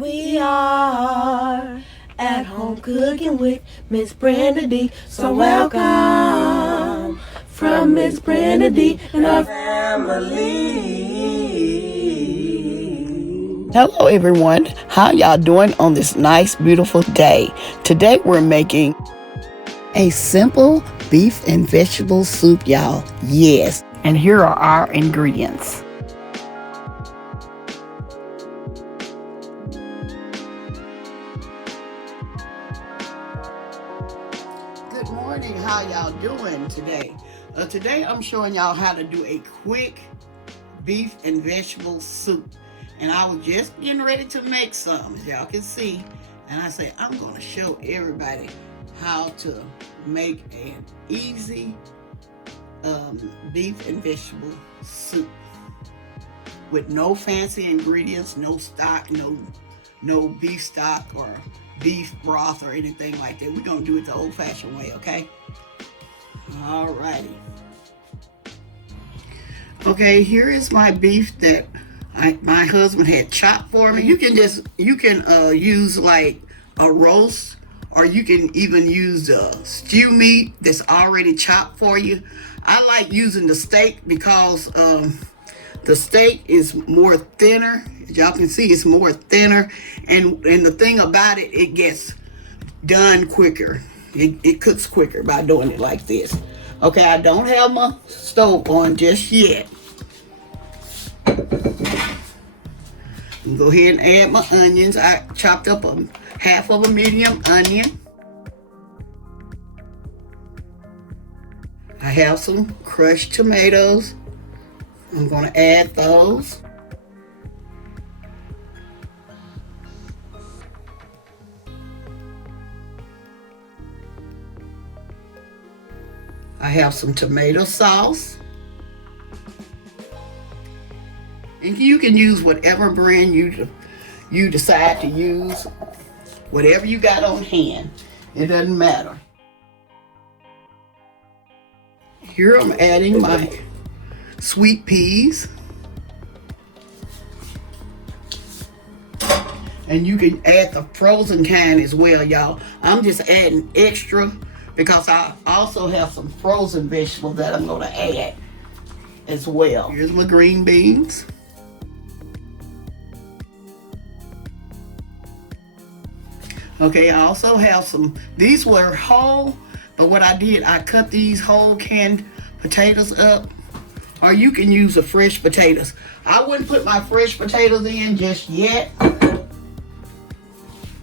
We are at home cooking with Miss Brenda D. So welcome from Miss Brenda D and our family. Hello everyone, how y'all doing on this nice beautiful day? Today we're making a simple beef and vegetable soup, y'all. Yes, and here are our ingredients. Good morning, how y'all doing today? Today I'm showing y'all how to do a quick beef and vegetable soup. And I was just getting ready to make some, as y'all can see. And I say, I'm going to show everybody how to make an easy beef and vegetable soup with no fancy ingredients, no stock, no beef stock or beef broth or anything like that. We're going to do it the old-fashioned way, okay? All righty. Okay, here is my beef that my husband had chopped for me. You can use like a roast, or you can even use stew meat that's already chopped for you. I like using the steak because the steak is more thinner. As y'all can see, it's more thinner, and the thing about it, it gets done quicker. It cooks quicker by doing it like this. Okay, I don't have my stove on just yet. Go ahead and add my onions. I chopped up half of a medium onion. I have some crushed tomatoes. I'm going to add those. I have some tomato sauce. And you can use whatever brand you decide to use, whatever you got on hand. It doesn't matter. Here I'm adding my sweet peas. And you can add the frozen kind as well, y'all. I'm just adding extra because I also have some frozen vegetables that I'm going to add as well. Here's my green beans. Okay, I also have some, these were whole, but what I did, I cut these whole canned potatoes up, or you can use the fresh potatoes. I wouldn't put my fresh potatoes in just yet,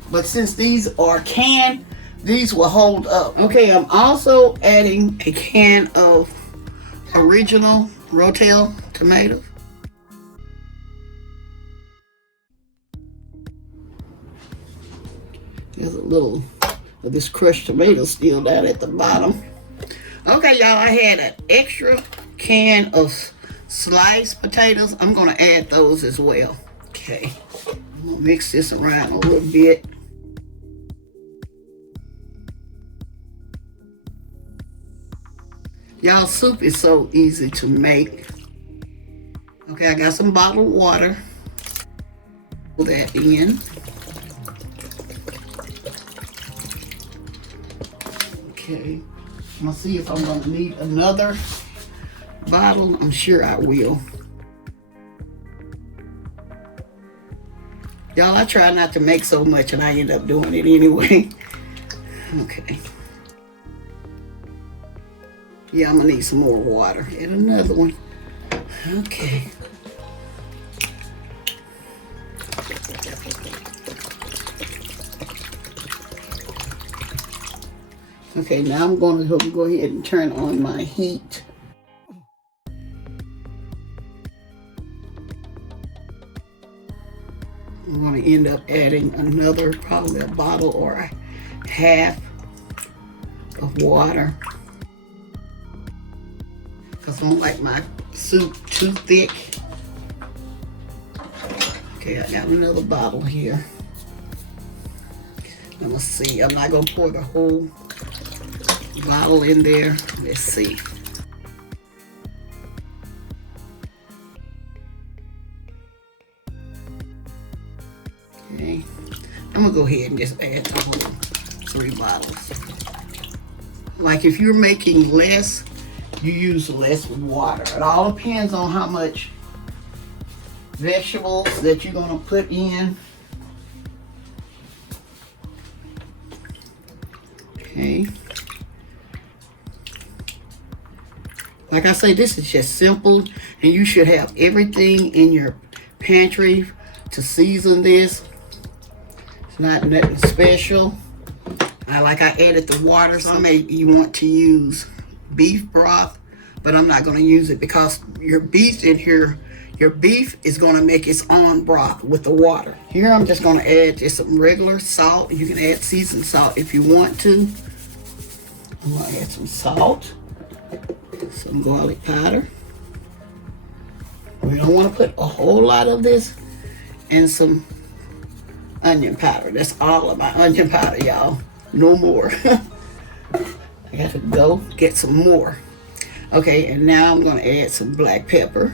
but since these are canned, these will hold up. Okay, I'm also adding a can of original Rotel tomatoes. There's a little of this crushed tomato still down at the bottom. Okay, y'all, I had an extra can of sliced potatoes. I'm going to add those as well. Okay, I'm going to mix this around a little bit. Y'all, soup is so easy to make. Okay, I got some bottled water. Put that in. Okay, I'm gonna see if I'm gonna need another bottle. I'm sure I will. Y'all, I try not to make so much and I end up doing it anyway. Okay. Yeah, I'm gonna need some more water. And another one. Okay. Okay, now I'm going to go ahead and turn on my heat. I'm going to end up adding another, probably a bottle or a half of water, because I don't like my soup too thick. Okay, I got another bottle here. Let's see, I'm not going to pour the whole bottle in there. Let's see. Okay. Okay, I'm gonna go ahead and just add the whole 3 bottles. Like if you're making less, you use less water. It all depends on how much vegetables that you're gonna put in. Okay. Like I say, this is just simple, and you should have everything in your pantry to season this. It's not nothing special. I added the water. Some may you want to use beef broth, but I'm not going to use it because your beef in here, your beef is going to make its own broth with the water. Here I'm just going to add just some regular salt. You can add seasoned salt if you want to. I'm going to add some salt, some garlic powder. We don't want to put a whole lot of this, and some onion powder. That's all of my onion powder, y'all. No more. I got to go get some more. Okay, and now I'm going to add some black pepper.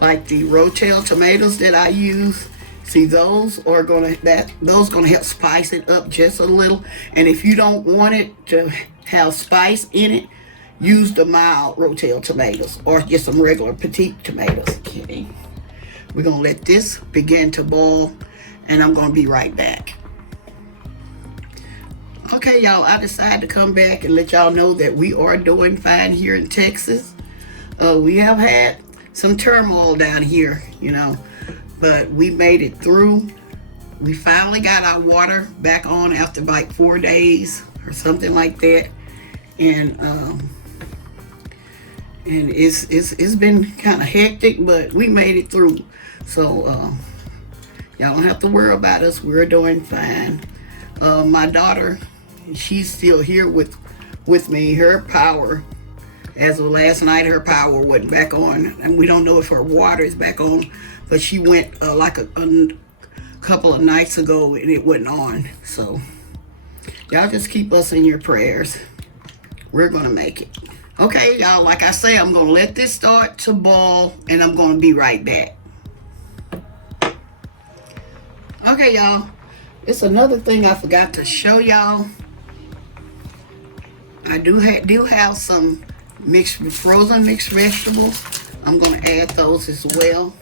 Like the Rotel tomatoes that I use. See, those are gonna help spice it up just a little. And if you don't want it to have spice in it, use the mild Rotel tomatoes or get some regular Petite tomatoes. Okay. We're gonna let this begin to boil, and I'm gonna be right back. Okay, y'all, I decided to come back and let y'all know that we are doing fine here in Texas. We have had some turmoil down here, you know, but we made it through. We finally got our water back on after like 4 days or something like that, and it's been kind of hectic, but we made it through. So y'all don't have to worry about us. We're doing fine. My daughter, she's still here with me. Her power, as of last night, her power wasn't back on, and we don't know if her water is back on, but she went like a couple of nights ago and it wasn't on. So y'all just keep us in your prayers. We're gonna make it. Okay, y'all, like I say, I'm gonna let this start to boil, and I'm gonna be right back. Okay, y'all, it's another thing I forgot to show y'all. I do have some frozen mixed vegetables. I'm gonna add those as well.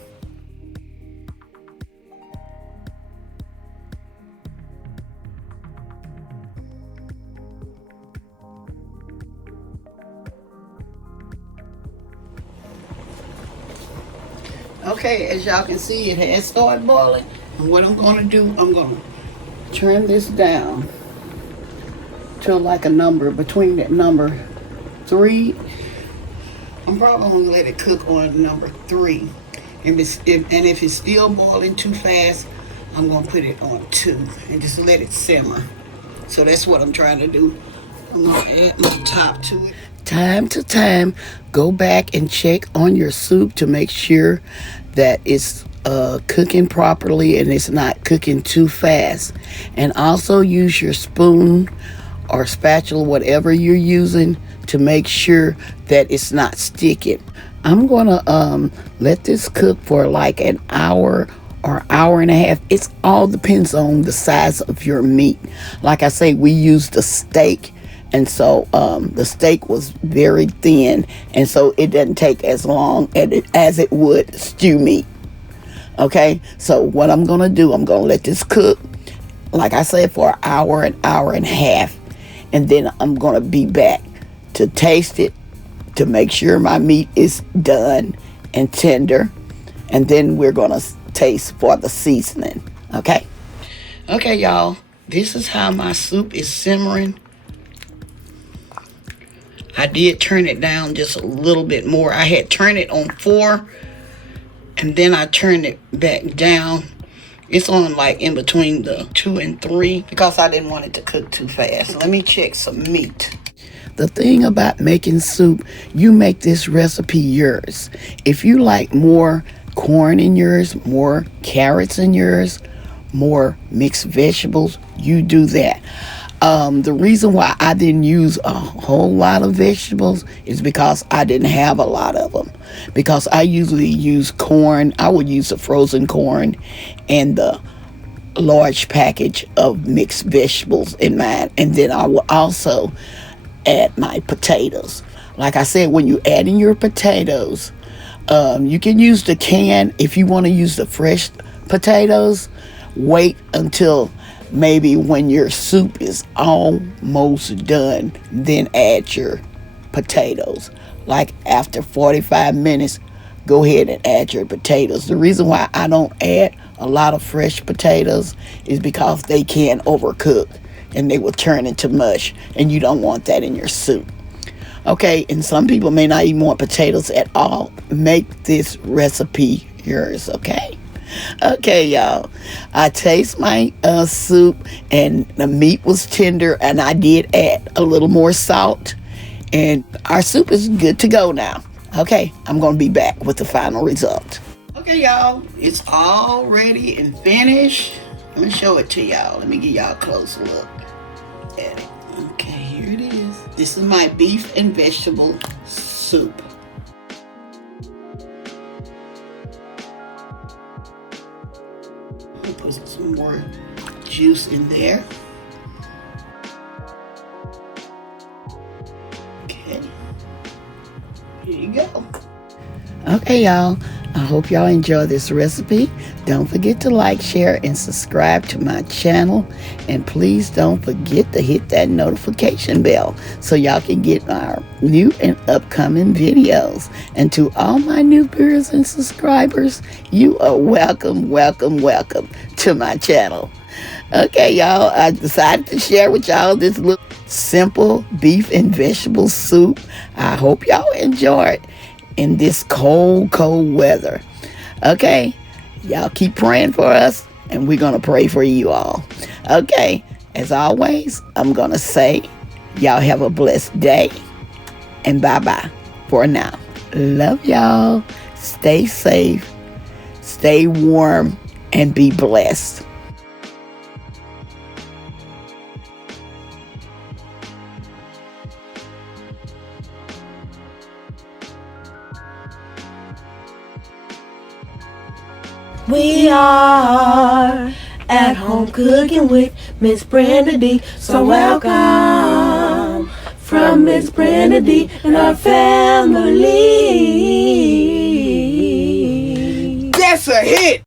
Okay, as y'all can see, it has started boiling. And what I'm gonna do, I'm gonna turn this down to like a number, between that number 3. I'm probably gonna let it cook on number 3. And if it's still boiling too fast, I'm gonna put it on 2 and just let it simmer. So that's what I'm trying to do. I'm gonna add my top to it. Time to time, go back and check on your soup to make sure that it's cooking properly and it's not cooking too fast. And also use your spoon or spatula, whatever you're using, to make sure that it's not sticking. I'm gonna let this cook for like an hour or hour and a half. It all depends on the size of your meat. Like I say, we used a steak, and so the steak was very thin, and so it doesn't take as long as it would stew meat. Okay, so what I'm gonna do, I'm gonna let this cook, like I said, for an hour and a half, and then I'm gonna be back to taste it to make sure my meat is done and tender, and then we're gonna taste for the seasoning. Okay, y'all, this is how my soup is simmering. I did turn it down just a little bit more. I had turned it on 4, and then I turned it back down. It's on like in between the 2 and 3 because I didn't want it to cook too fast. Let me check some meat. The thing about making soup, you make this recipe yours. If you like more corn in yours, more carrots in yours, more mixed vegetables, you do that. The reason why I didn't use a whole lot of vegetables is because I didn't have a lot of them. Because I usually use corn. I would use the frozen corn and the large package of mixed vegetables in mine. And then I will also add my potatoes. Like I said, when you add in your potatoes, you can use the can. If you want to use the fresh potatoes, wait until maybe when your soup is almost done, then add your potatoes. Like after 45 minutes, go ahead and add your potatoes. The reason why I don't add a lot of fresh potatoes is because they can overcook and they will turn into mush, and you don't want that in your soup. Okay, and some people may not even want potatoes at all. Make this recipe yours, okay? Okay, y'all. I taste my soup, and the meat was tender, and I did add a little more salt, and our soup is good to go now. Okay, I'm going to be back with the final result. Okay, y'all. It's all ready and finished. Let me show it to y'all. Let me give y'all a close look at it. Okay, here it is. This is my beef and vegetable soup. I'll put some more juice in there. Okay. Here you go. Okay, y'all. I hope y'all enjoy this recipe. Don't forget to like, share, and subscribe to my channel. And please don't forget to hit that notification bell so y'all can get our new and upcoming videos. And to all my new viewers and subscribers, you are welcome, welcome, welcome to my channel. Okay, y'all, I decided to share with y'all this little simple beef and vegetable soup. I hope y'all enjoy it in this cold weather. Okay, y'all keep praying for us, and we're gonna pray for you all. Okay, as always, I'm gonna say y'all have a blessed day, and bye-bye for now. Love y'all. Stay safe, stay warm, and be blessed. We are at home cooking with Miss Brenda D. So welcome from Miss Brenda D and our family. That's a hit!